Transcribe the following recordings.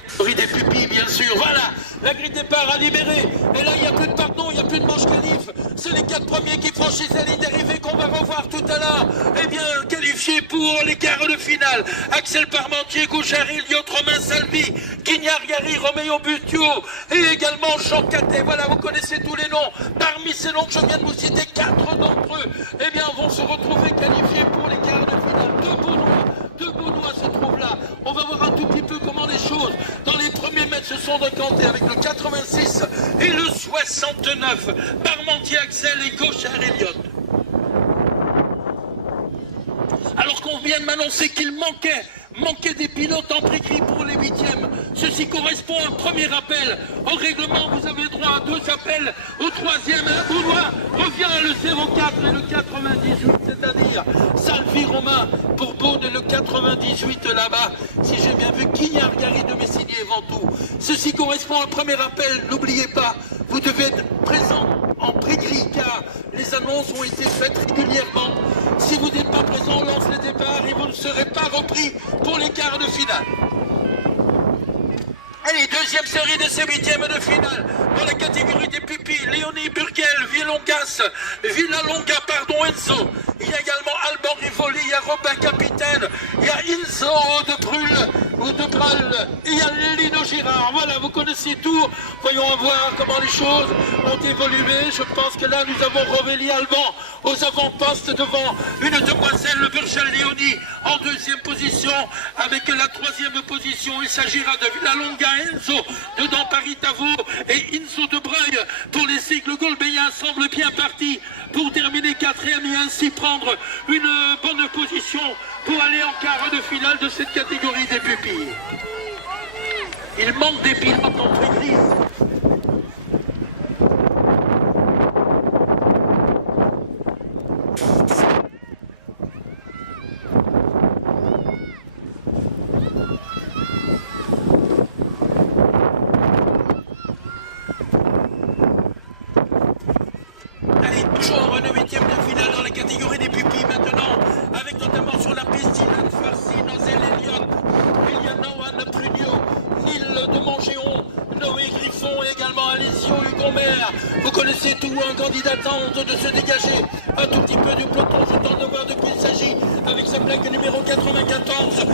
catégorie des pupilles, bien sûr. Voilà, la grille de départ à libérer. Et là, il n'y a plus de pardon, il n'y a plus de manche qualif. C'est les 4 premiers qui franchissent la ligne d'arrivée qu'on va revoir tout à l'heure. Eh bien, qualifiés pour les quarts de finale. Axel Parmentier, Gouchard, Elliott, Romain Salvi, Guignard, Gary, Roméo Butio et également Jean Catet. Voilà, vous connaissez tous les noms. Parmi ces noms que je viens de vous citer, 4 d'entre eux, eh bien, vont se retrouver qualifiés pour les quarts de finale. Deux Beaunois se trouvent là. On va voir un tout petit peu comment les choses, dans les premiers mètres, se sont décantés avec le 86 et le 69. Parmentier, Axel et Gauchard, Elliott. Alors qu'on vient de m'annoncer qu'il manquait des pilotes en pré-gris pour les 8e. Ceci correspond à un premier appel. Au règlement, vous avez droit à 2 appels. Au 3e, un Beaunois revient le 04 et le 98, c'est-à-dire Salvi Romain pour Beaune et le 98 là-bas. Si j'ai bien vu, Guignard, Gary de Messigny et Ventoux. Ceci correspond à un premier appel. N'oubliez pas, vous devez être présent en pré-gris car les annonces ont été faites régulièrement. Si vous n'êtes pas présent, on lance les départs et vous ne serez pas repris pour les quarts de finale. Allez, deuxième série de ces 8e de finale dans la catégorie des pupilles. Léonie Burgel, Villalonga, Enzo. Il y a également Alban Rivoli, il y a Robin Capitaine, il y a Inzo de Brûle ou de Bral, et il y a Lino Girard. Voilà, vous connaissez tout. Voyons voir comment les choses ont évolué. Je pense que là, nous avons Rovélie Alban aux avant-postes devant une demoiselle, le Burgel Léonie, en 2e position. Avec la 3e position, il s'agira de Villalonga, Enzo, dedans Paris Tavo et Inzo de Breuil pour les cycles Golbeya semble bien parti pour terminer 4e et ainsi prendre une bonne position pour aller en quart de finale de cette catégorie des pupilles. Il manque des pilotes en pré-gris. Toujours le 8e de finale dans la catégorie des pupilles maintenant, avec notamment sur la piste Dylan Farsi, Nozel Elliott, il y a Noan Prugno, Nil de Mangéon, Noé Griffon et également Alessio Hugombert. Vous connaissez tout, un candidat tente de se dégager un tout petit peu du peloton. Je tente de voir de qui il s'agit avec sa plaque numéro 94.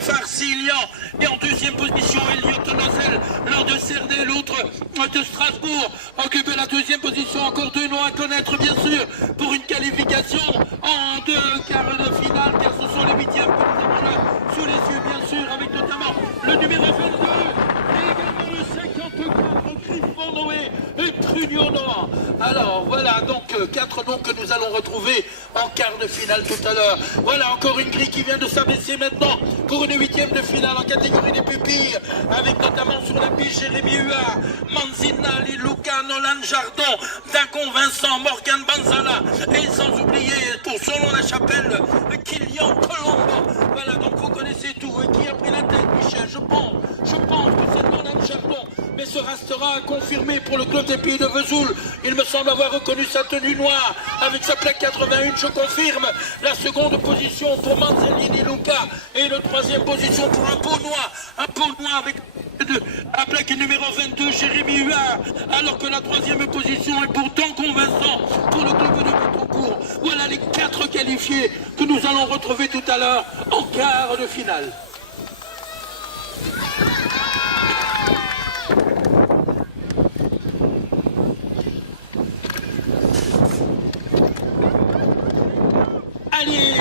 Farsilian et en 2e position Elliott Nozel, l'un de Cerdé, l'autre de Strasbourg, occupe la 2e position. Encore 2 noms à connaître bien sûr pour une qualification en 2 quarts de finale car ce sont les 8e que nous avons là sous les yeux bien sûr, avec notamment le numéro 22 et également le 54 Griffon Noé et Trugno Noah. Alors voilà donc 4 noms que nous allons retrouver en quart de finale tout à l'heure. Voilà encore une grille qui vient de s'abaisser maintenant pour une 8e de finale en catégorie des pupilles, avec notamment sur la piste Jérémy Huard, Manzina, Liluca, Nolan Jardon, Dacon Vincent, Morgan Banzala et sans oublier pour Solon la Chapelle, Kylian Colombo. Voilà donc vous connaissez tout. Et qui a pris la tête, Michel? Je pense que c'est Nolan Jardon, mais ce restera à confirmer pour le club des Pays de Vesoul. Il me semble avoir reconnu sa tenue noire avec sa plaque 81, je confirme. La 2e position pour Manzelini Luca et la 3e position pour un Beaunois avec la plaque numéro 22, Jérémy Huard, alors que la 3e position est pour Dancon Vincent pour le club de Bétoncourt. Voilà les 4 qualifiés que nous allons retrouver tout à l'heure en quart de finale. Allez,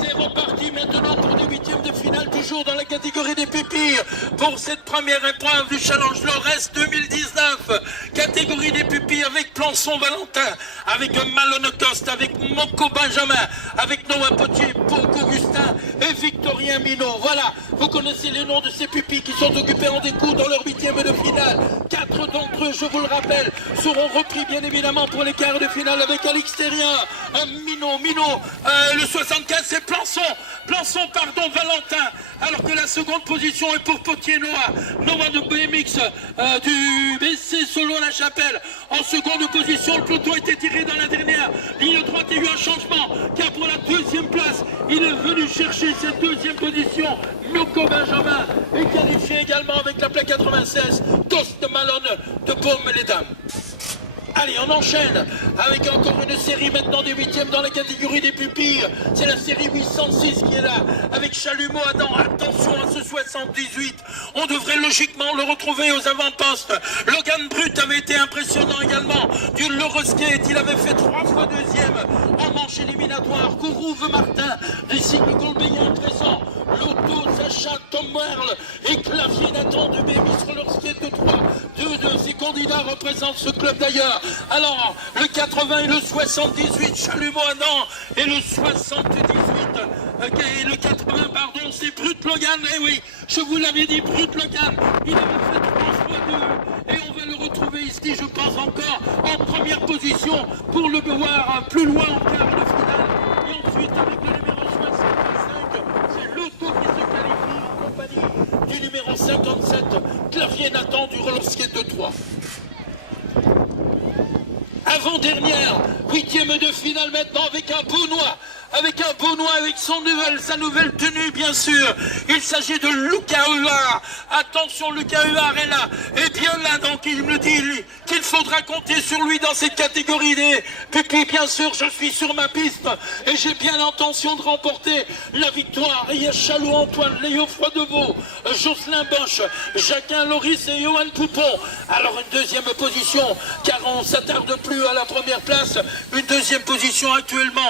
c'est reparti maintenant pour les 8e de finale, toujours dans la catégorie des pupilles, pour cette première épreuve du Challenge Nord-Est 2019, catégorie des pupilles avec Plançon Valentin, avec Malone Coste, avec Moko Benjamin, avec Noah Potier, Pauco Augustin et Victorien Minot. Voilà, vous connaissez les noms de ces pupilles qui sont occupés en décours dans leur 8e de finale. 4 d'entre eux, je vous le rappelle, seront repris bien évidemment pour les quarts de finale avec à l'extérieur Minot, le 75 c'est Plançon, Valentin, alors que la 2e position est pour Potier Noah de BMX du BC Solon la Chapelle. En 2e position, le peloton a été tiré dans la dernière ligne droite. Il y a eu un changement car pour la 2e place, il est venu chercher cette 2e position Moko Benjamin et également avec la plaque 96, Toast de Malone de Baume les dames. Allez, on enchaîne avec encore une série maintenant des 8e dans la catégorie des pupilles. C'est la série 806 qui est là, avec Chalumeau Adam. Attention à ce 78. On devrait logiquement le retrouver aux avant-postes. Logan Brut avait été impressionnant également. Du l'Euroskate, il avait fait 3 fois deuxième en manche éliminatoire. Kourouve Martin, des signes golbéiens présents. Lotto, Sacha, Tom Merle et Clavier Nathan du Baby sur leur skate de 3. Deux de ces candidats représentent ce club d'ailleurs. Alors, le 80 et le 78, Chalumeau Adam et le 78, et le 80, pardon, c'est Brut Logan. Eh oui, je vous l'avais dit, Brut Logan, il avait fait 3 fois 2 et on va le retrouver ici, je pense encore, en première position pour le voir plus loin en quart de finale. Et ensuite, avec le numéro 65, c'est Lotto qui se qualifie en compagnie du numéro 57, Clavier Nathan du roller skate de 3. Avant-dernière, 8e de finale maintenant avec un Beaunois, avec sa nouvelle tenue bien sûr. Il s'agit de Lucas Huard. Attention, Lucas Huard est là, et bien là, donc il me dit qu'il faudra compter sur lui dans cette catégorie des pupilles. Bien sûr, je suis sur ma piste et j'ai bien l'intention de remporter la victoire. Il y a Chalot Antoine, Léo Froidevaux, Jocelyn Bosch, Jacquin Loris et Johan Poupon. Alors une deuxième position, car on s'attarde plus à la première place. Une deuxième position actuellement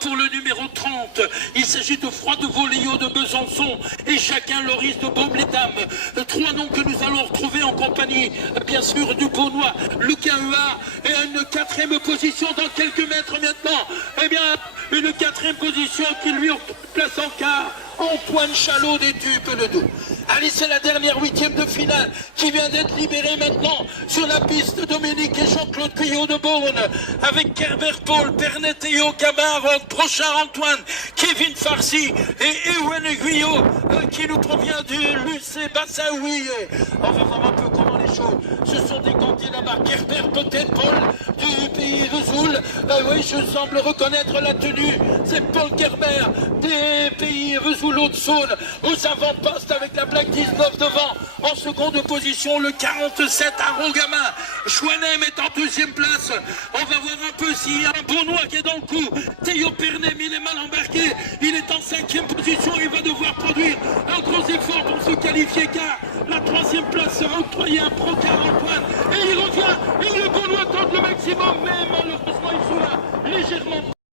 pour le numéro 30. Il s'agit de Froidevaux, Léo de Besançon et Jacquin Loris de Baume-les-Dames. 3 noms que nous allons retrouver en compagnie, bien sûr, du Beaunois, Lucas Huard, et une 4e position dans quelques mètres maintenant. Eh bien, une 4e position qui lui place en quart. Antoine Chalot des Tupes le Doubs. Allez, c'est la dernière 8e de finale qui vient d'être libérée maintenant sur la piste. Dominique et Jean-Claude Guyot de Beaune avec Kerber Paul, Pernet Théo Camarade, Prochain Antoine, Kevin Farsi et Ewen Guyot qui nous provient du Lucé Bassaoui. On va voir un peu comment les choses se sont décomptées là-bas. Kerber peut-être Paul du pays Vesoul. Oui, je semble reconnaître la tenue. C'est Paul Kerber des pays Vesoul Haute-Saône aux avant-postes avec la plaque 19 devant. En seconde position, le 47 à Rogamin. Chouanem est en 2e place. On va voir un peu s'il y a un Beaunois qui est dans le coup. Théo Pernet, il est mal embarqué. Il est en 5e position. Il va devoir produire un gros effort pour se qualifier car la 3e place sera octroyée à Procar Antoine. Et il revient. Et le Beaunois tente le maximum, mais malheureusement il sera légèrement